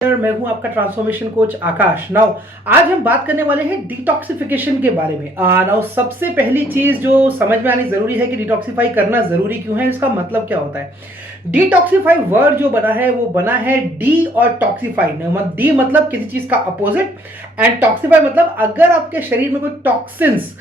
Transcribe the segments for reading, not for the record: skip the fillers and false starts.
मैं हूं आपका ट्रांसफॉर्मेशन कोच आकाश। नाउ आज हम बात करने वाले हैं डिटॉक्सिफिकेशन के बारे में। नाउ सबसे पहली चीज जो समझ में आनी जरूरी है कि डिटॉक्सिफाई करना जरूरी क्यों है, इसका मतलब क्या होता है। डिटॉक्सिफाई वर्ड जो बना है वो बना है डी और टॉक्सिफाई। डी मतलब किसी चीज का अपोजिट एंड टॉक्सिफाई मतलब अगर आपके शरीर में कोई टॉक्सिन्स,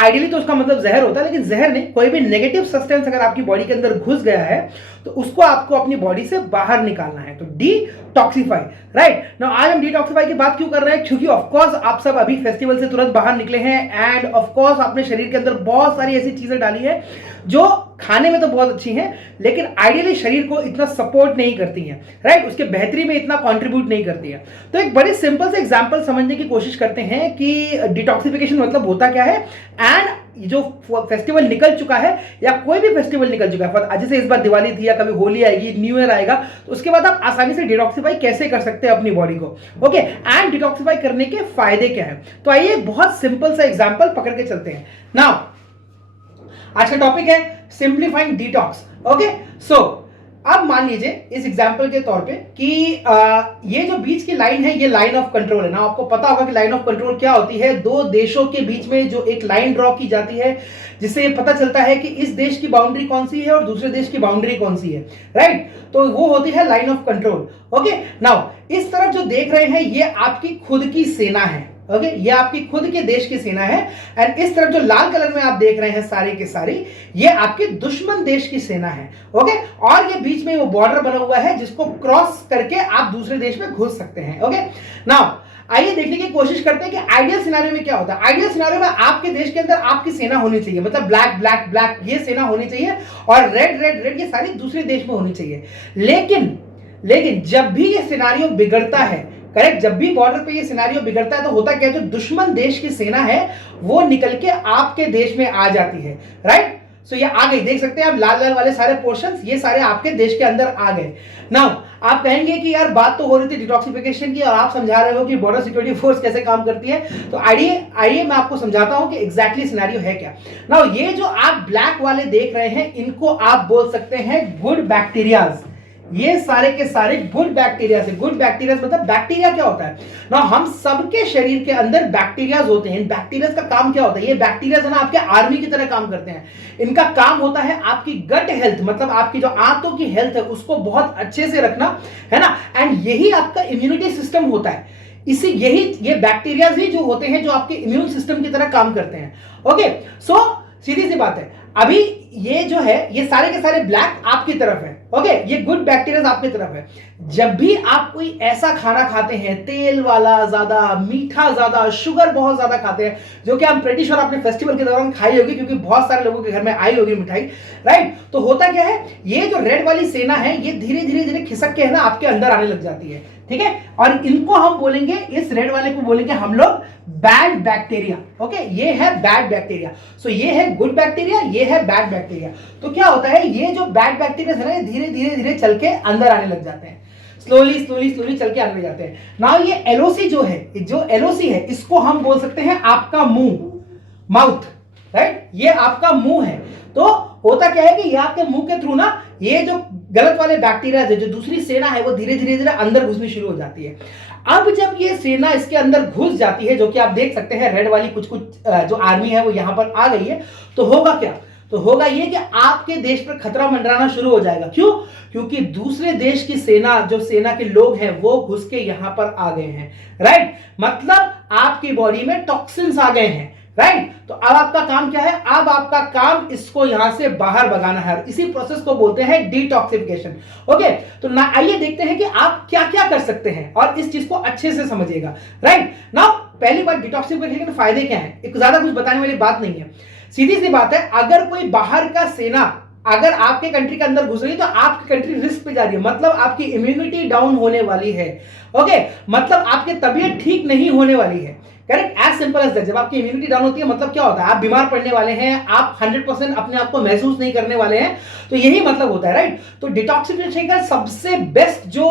आइडियली तो उसका मतलब जहर होता है, लेकिन जहर नहीं, कोई भी नेगेटिव सब्सटेंस अगर आपकी बॉडी के अंदर घुस गया है तो उसको आपको अपनी बॉडी से बाहर निकालना है, तो डिटॉक्सिफाई। राइट नाउ आज हम डिटॉक्सिफाई की बात क्यों कर रहे हैं, क्योंकि ऑफकोर्स आप सब अभी फेस्टिवल से तुरंत बाहर निकले हैं एंड ऑफकोर्स आपने शरीर के अंदर बहुत सारी ऐसी चीजें डाली है जो खाने में तो बहुत अच्छी हैं लेकिन आइडियली शरीर को इतना सपोर्ट नहीं करती हैं। राइट, उसके बेहतरी में इतना कंट्रीब्यूट नहीं करती है। तो एक बड़ी सिंपल से एग्जांपल समझने की कोशिश करते हैं कि डिटॉक्सिफिकेशन मतलब होता क्या है एंड जो फेस्टिवल निकल चुका है या कोई भी फेस्टिवल निकल चुका है, जैसे इस बार दिवाली थी या कभी होली आएगी, न्यू ईयर आएगा, तो उसके बाद आप आसानी से डिटॉक्सिफाई कैसे कर सकते हैं अपनी बॉडी को। ओके, एंड डिटॉक्सिफाई करने के फायदे क्या है, तो आइए बहुत सिंपल सा एग्जांपल पकड़ के चलते हैं। नाउ आज का टॉपिक है सिंप्लीफाइंग डिटॉक्स। ओके, सो अब मान लीजिए इस एग्जांपल के तौर पे कि ये जो बीच की लाइन है ये लाइन ऑफ कंट्रोल है ना। आपको पता होगा कि लाइन ऑफ कंट्रोल क्या होती है, दो देशों के बीच में जो एक लाइन ड्रॉ की जाती है जिससे पता चलता है कि इस देश की बाउंड्री कौन सी है और दूसरे देश की बाउंड्री कौन सी है। राइट, तो वो होती है line of control. Okay, now इस तरफ जो देख रहे हैं ये आपकी खुद की सेना है। ओके, ये आपकी खुद के देश की सेना है एंड इस तरफ जो लाल कलर में आप देख रहे हैं सारे के सारे ये आपके दुश्मन देश की सेना है। ओके, और ये बीच में वो बॉर्डर बना हुआ है जिसको क्रॉस करके आप दूसरे देश में घुस सकते हैं। ओके, नाउ आइए देखने की कोशिश करते हैं कि आइडियल सिनेरियो में क्या होता है। आइडियल सिनेरियो में आपके देश के अंदर आपकी सेना होनी चाहिए, मतलब ब्लैक ब्लैक ब्लैक ये सेना होनी चाहिए और रेड रेड रेड ये सारी दूसरे देश में होनी चाहिए। लेकिन जब भी ये सिनेरियो बिगड़ता है, करेक्ट, जब भी बॉर्डर पे ये सिनेरियो बिगड़ता है तो होता क्या है, जो दुश्मन देश की सेना है वो निकल के आपके देश में आ जाती है। राइट, सो ये आ गई, देख सकते हैं आप लाल लाल वाले सारे पोर्शंस ये सारे आपके देश के अंदर आ गए। नाउ आप कहेंगे कि यार बात तो हो रही थी डिटॉक्सिफिकेशन की और आप समझा रहे हो कि बॉर्डर सिक्योरिटी फोर्स कैसे काम करती है, तो आइए मैं आपको समझाता हूं कि एग्जैक्टली सिनेरियो है क्या। नाउ ये जो आप ब्लैक वाले देख रहे हैं इनको आप बोल सकते हैं गुड बैक्टीरियाज। ये सारे के सारे गुड बैक्टीरिया से, गुड बैक्टीरिया मतलब बैक्टीरिया क्या होता है ना, हम सबके शरीर के अंदर बैक्टीरियाज होते हैं। इन बैक्टीरियाज का काम क्या होता है, ये बैक्टीरियाज है ना आपके आर्मी की तरह काम करते हैं। इनका काम होता है आपकी गट हेल्थ, मतलब आपकी जो आंतों की हेल्थ है उसको बहुत अच्छे से रखना, है ना, एंड यही आपका इम्यूनिटी सिस्टम होता है। ये बैक्टीरियाज ही जो होते हैं जो आपके इम्यून सिस्टम की तरह काम करते हैं। ओके, सो सीधी सी बात है, अभी ये जो है ये सारे के सारे ब्लैक आपकी तरफ है। ओके, ये गुड बैक्टीरिया आपकी तरफ है। जब भी आप कोई ऐसा खाना खाते हैं तेल वाला ज्यादा, मीठा ज्यादा, शुगर बहुत ज्यादा खाते हैं, जो कि हम प्रेटी श्योर आपने फेस्टिवल के दौरान खाई होगी क्योंकि बहुत सारे लोगों के घर में आई होगी मिठाई। राइट, तो होता क्या है, ये जो रेड वाली सेना है ये धीरे धीरे धीरे खिसक के है ना आपके अंदर आने लग जाती है। ठीक है, और इनको हम बोलेंगे, इस रेड वाले को बोलेंगे हम लोग बैड बैक्टीरिया। ओके, ये है बैड बैक्टीरिया। सो ये है गुड बैक्टीरिया, ये है बैड बैक्टीरिया। तो क्या होता है, ये जो बैड बैक्टीरिया है ना धीरे धीरे धीरे चल के अंदर आने लग जाते हैं, स्लोली स्लोली स्लोली चल के आने लग जाते हैं। नाउ ये एलओसी जो एलओसी है इसको हम बोल सकते हैं आपका मुंह, माउथ। राइट, ये आपका मुंह है। तो होता क्या है कि ये आपके मुंह के थ्रू ना ये जो गलत वाले बैक्टीरिया है, जो दूसरी सेना है वो धीरे धीरे धीरे अंदर घुसनी शुरू हो जाती है। अब जब ये सेना इसके अंदर घुस जाती है, जो कि आप देख सकते हैं रेड वाली कुछ जो आर्मी है वो यहां पर आ गई है, तो होगा क्या, तो होगा ये कि आपके देश पर खतरा मंडराना शुरू हो जाएगा। क्यों, क्योंकि दूसरे देश की सेना, जो सेना के लोग हैं वो घुस के यहां पर आ गए हैं। राइट, मतलब आपकी बॉडी में टॉक्सिन्स आ गए हैं। राइट, तो अब आपका काम क्या है, अब आपका काम इसको यहां से बाहर भगाना है। इसी प्रोसेस को बोलते हैं डिटॉक्सिफिकेशन। ओके, तो ना आइए देखते हैं कि आप क्या क्या कर सकते हैं और इस चीज को अच्छे से समझिएगा। राइट, नाउ पहली बात, डिटॉक्सिफिकेशन के फायदे क्या है, एक ज्यादा कुछ बताने वाली बात नहीं है, सीधी सी बात है, अगर कोई बाहर का सेना अगर आपके कंट्री के अंदर घुस रही है तो आपकी कंट्री रिस्क पे जा रही है, मतलब आपकी इम्यूनिटी डाउन होने वाली है। ओके, मतलब आपकी तबीयत ठीक नहीं होने वाली है। Correct, as simple as that. जब आपकी इम्यूनिटी डाउन होती है मतलब क्या होता है, आप बीमार पड़ने वाले हैं, आप 100% अपने आप को महसूस नहीं करने वाले हैं, तो यही मतलब होता है। राइट, तो डिटॉक्सिफिकेशन का सबसे बेस्ट जो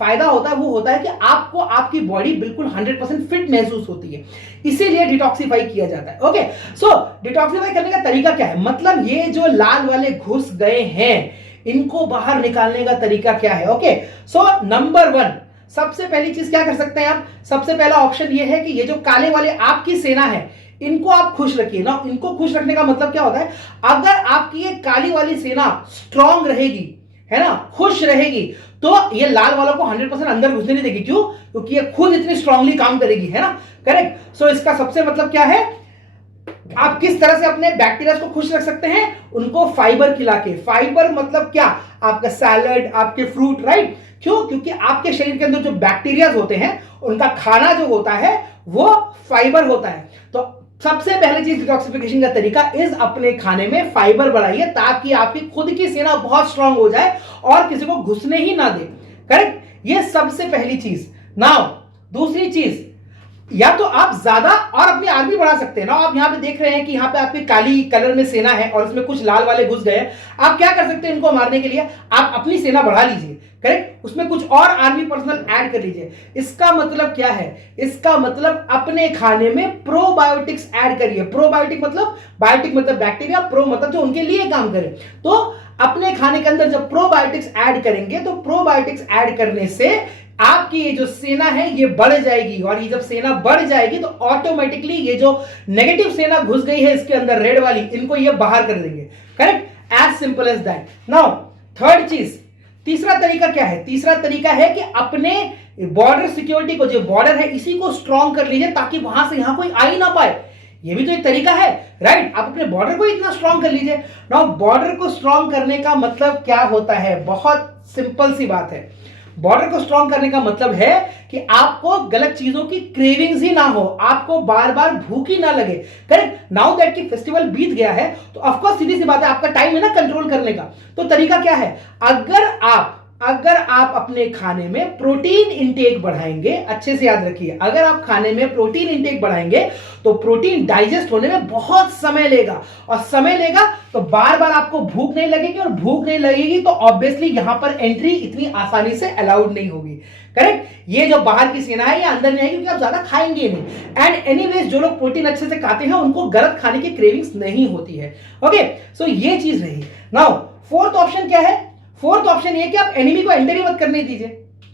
फायदा होता है वो होता है कि आपको आपकी बॉडी बिल्कुल 100% फिट महसूस होती है, इसीलिए डिटॉक्सिफाई किया जाता है। ओके, सो डिटॉक्सिफाई करने का तरीका क्या है, मतलब ये जो लाल वाले घुस गए हैं इनको बाहर निकालने का तरीका क्या है। ओके, सो नंबर 1 सबसे पहली चीज क्या कर सकते हैं आप, सबसे पहला ऑप्शन ये है कि ये जो काले वाले आपकी सेना है इनको आप खुश रखिए ना। इनको खुश रखने का मतलब क्या होता है, अगर आपकी ये काली वाली सेना स्ट्रांग रहेगी, है ना, खुश रहेगी, तो ये लाल वालों को 100% अंदर घुसने नहीं देगी। क्यों? क्योंकि ये खुद इतनी स्ट्रांगली काम करेगी, है ना, करेक्ट। सो इसका सबसे मतलब क्या है, आप किस तरह से अपने बैक्टीरिया को खुश रख सकते हैं, उनको फाइबर खिला के। फाइबर मतलब क्या, आपका सैलड, आपके फ्रूट, राइट। क्यों? क्योंकि आपके शरीर के अंदर जो बैक्टीरिया होते हैं उनका खाना जो होता है वो फाइबर होता है। तो सबसे पहली चीज डिटॉक्सिफिकेशन का तरीका इज अपने खाने में फाइबर बढ़ाइए, ताकि आपकी खुद की सेना बहुत स्ट्रांग हो जाए और किसी को घुसने ही ना दे, करेक्ट। ये सबसे पहली चीज। नाउ दूसरी चीज, या तो आप ज्यादा और अपनी आर्मी बढ़ा सकते हैं ना। आप यहां पे देख रहे हैं कि यहां पे आपकी काली कलर में सेना है और इसमें कुछ लाल वाले घुस गए हैं। आप क्या कर सकते हैं, इनको मारने के लिए आप अपनी सेना बढ़ा लीजिए, करेक्ट। उसमें कुछ और आर्मी पर्सनल ऐड कर लीजिए। इसका मतलब क्या है, इसका मतलब अपने खाने में प्रोबायोटिक्स ऐड करिए। प्रोबायोटिक मतलब, बायोटिक मतलब बैक्टीरिया, प्रो मतलब जो उनके लिए काम करे। तो अपने खाने के अंदर जब प्रोबायोटिक्स ऐड करेंगे, तो प्रोबायोटिक्स ऐड करने से आपकी ये जो सेना है ये बढ़ जाएगी, और ये जब सेना बढ़ जाएगी तो ऑटोमेटिकली ये जो नेगेटिव सेना घुस गई है इसके अंदर, रेड वाली, इनको ये बाहर कर देंगे, correct. As simple as that. Now third चीज, तीसरा तरीका क्या है, तीसरा तरीका है कि अपने बॉर्डर सिक्योरिटी को, जो बॉर्डर है इसी को स्ट्रांग कर लीजिए, ताकि वहां से यहां कोई आ ही ना पाए। ये भी तो एक तरीका है, राइट। आप अपने बॉर्डर को इतना स्ट्रांग कर लीजिए। नाउ बॉर्डर को स्ट्रांग करने का मतलब क्या होता है, बहुत सिंपल सी बात है। बॉर्डर को स्ट्रांग करने का मतलब है कि आपको गलत चीजों की क्रेविंग्स ही ना हो, आपको बार बार भूख ही ना लगे, करेक्ट। नाउ दैट कि फेस्टिवल बीत गया है, तो ऑफ कोर्स सीधी सी बात है, आपका टाइम है ना कंट्रोल करने का। तो तरीका क्या है, अगर आप अपने खाने में प्रोटीन इंटेक बढ़ाएंगे, अच्छे से याद रखिए, अगर आप खाने में प्रोटीन इंटेक बढ़ाएंगे तो प्रोटीन डाइजेस्ट होने में बहुत समय लेगा, और समय लेगा तो बार बार आपको भूख नहीं लगेगी, और भूख नहीं लगेगी तो ऑब्वियसली यहां पर एंट्री इतनी आसानी से अलाउड नहीं होगी, करेक्ट। ये जो बाहर की सेना है ये अंदर नहीं आएगी, क्योंकि आप ज्यादा खाएंगे नहीं। एंड एनीवेज जो लोग प्रोटीन अच्छे से खाते हैं उनको गलत खाने की क्रेविंग्स नहीं होती है। ओके, सो ये चीज रही। नाउ फोर्थ ऑप्शन क्या है, फोर्थ ऑप्शन ये कि आप एनिमी को एंटर ही मत करने दीजिए,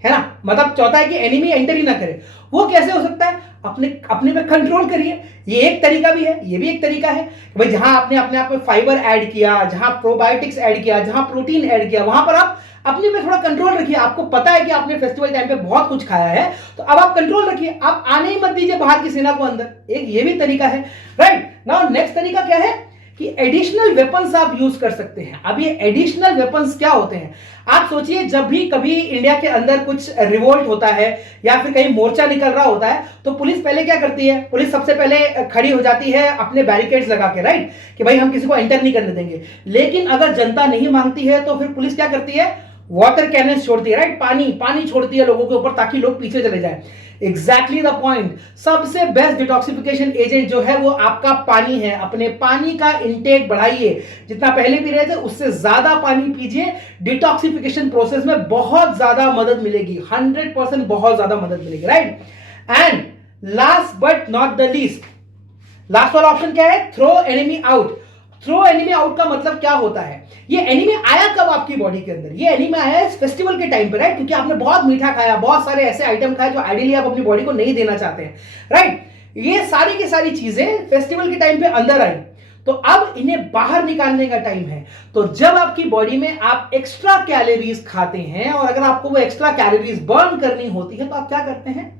है ना। मतलब चौथा है कि एनिमी एंटर ही ना करे। वो कैसे हो सकता है, अपने पे कंट्रोल करिए। ये एक तरीका भी है, ये भी एक तरीका है। भाई जहां आपने अपने आप में फाइबर ऐड किया, जहां प्रोबायोटिक्स ऐड किया, जहां प्रोटीन ऐड किया, वहां पर आप अपने पे थोड़ा कंट्रोल रखिए। आपको पता है कि आपने फेस्टिवल टाइम पे बहुत कुछ खाया है, तो अब आप कंट्रोल रखिए, आप आने ही मत दीजिए बाहर की सेना को अंदर। एक ये भी तरीका है, राइट। नाउ नेक्स्ट तरीका क्या है कि एडिशनल वेपन्स आप यूज कर सकते हैं। अब ये एडिशनल वेपन्स क्या होते हैं, आप सोचिए, जब भी कभी इंडिया के अंदर कुछ रिवोल्ट होता है या फिर कहीं मोर्चा निकल रहा होता है, तो पुलिस पहले क्या करती है, पुलिस सबसे पहले खड़ी हो जाती है अपने बैरिकेड्स लगा के, राइट, कि भाई हम किसी को एंटर नहीं करने देंगे। लेकिन अगर जनता नहीं मांगती है तो फिर पुलिस क्या करती है, वाटर कैनन छोड़ती है, राइट, पानी छोड़ती है लोगों के ऊपर, ताकि लोग पीछे चले जाए। Exactly the point. सबसे बेस्ट डिटॉक्सिफिकेशन एजेंट जो है वो आपका पानी है। अपने पानी का इंटेक बढ़ाइए, जितना पहले पी रहे थे उससे ज्यादा पानी पीजिए। डिटॉक्सिफिकेशन प्रोसेस में बहुत ज्यादा मदद मिलेगी, 100% बहुत ज्यादा मदद मिलेगी, right. And last but not the least, last वाला ऑप्शन क्या है, throw enemy out. Throw enemy out का मतलब क्या होता है, ये एनिमी आया कब आपकी बॉडी के अंदर, ये एनिमी आया इस फेस्टिवल के टाइम पे, राइट, क्योंकि आपने बहुत मीठा खाया, बहुत सारे ऐसे आइटम खाए जो आइडियली आप अपनी बॉडी को नहीं देना चाहते हैं, राइट। ये सारी की सारी चीजें फेस्टिवल के टाइम पे अंदर आई, तो अब इन्हें बाहर निकालने का टाइम है। तो जब आपकी बॉडी में आप एक्स्ट्रा कैलोरीज खाते हैं, और अगर आपको वो एक्स्ट्रा कैलोरीज बर्न करनी होती है, तो आप क्या करते हैं,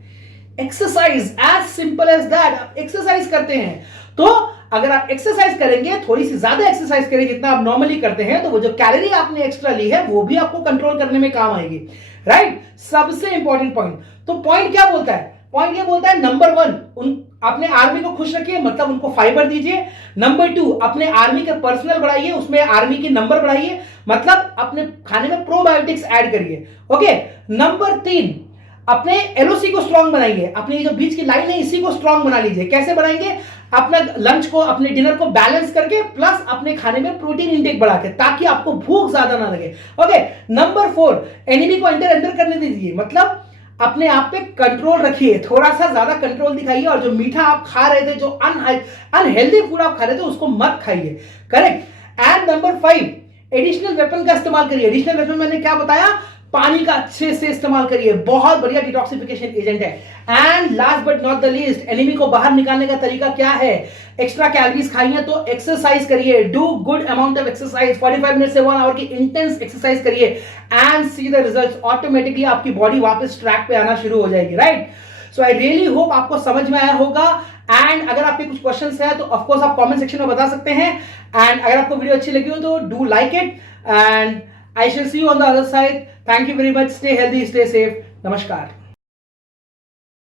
exercise. As simple as that, आप एक्सरसाइज करते हैं। तो अगर आप एक्सरसाइज करेंगे, थोड़ी सी ज्यादा एक्सरसाइज करें जितना आप नॉर्मली करते हैं, तो वो जो कैलोरी आपने एक्स्ट्रा ली है वो भी आपको कंट्रोल करने में काम आएगी, राइट। सबसे इंपॉर्टेंट पॉइंट, तो पॉइंट क्या बोलता है, पॉइंट ये बोलता है नंबर 1, अपने आर्मी को खुश रखिए, मतलब उनको फाइबर दीजिए। नंबर 2, अपने आर्मी के पर्सनल बढ़ाइए, उसमें आर्मी की नंबर बढ़ाइए, मतलब अपने खाने में प्रोबायोटिक्स ऐड करिए। ओके, नंबर 3, अपने एलओसी को स्ट्रांग बनाइए, अपनी जो बीच की लाइन है इसी को स्ट्रांग बना लीजिए। कैसे बनाएंगे, अपना लंच को, अपने डिनर को बैलेंस करके, प्लस अपने खाने में प्रोटीन इंटेक बढ़ा के, ताकि आपको भूख ज्यादा ना लगे। ओके, नंबर 4, एनिमी को एंटर करने दीजिए, मतलब अपने आप पे कंट्रोल रखिए, थोड़ा सा ज्यादा कंट्रोल दिखाइए, और जो मीठा आप खा रहे थे, जो अनहेल्दी फूड आप खा रहे थे, उसको मत खाइए, correct. And number 5, additional weapon का इस्तेमाल करिए। एडिशनल वेपन मैंने क्या बताया, पानी का अच्छे से इस्तेमाल करिए, बहुत बढ़िया डिटॉक्सिफिकेशन एजेंट है। And last but not the least, enemy को बाहर निकालने का तरीका क्या है? एक्स्ट्रा कैलोरीज खाई है तो एक्सरसाइज करिए, do good amount of exercise, 45 minute से 1 आवर की इंटेंस एक्सरसाइज करिए and see the results. Automatically आपकी बॉडी वापस ट्रैक पे आना शुरू हो जाएगी, right? So I really hope आपको समझ में आया होगा। एंड अगर आपके कुछ क्वेश्चंस हैं तो ऑफ कोर्स आप कमेंट सेक्शन में बता सकते हैं। एंड अगर आपको वीडियो अच्छी लगी हो तो do like it and I shall see you on the other side. Thank you very much, stay healthy, stay safe, नमस्कार।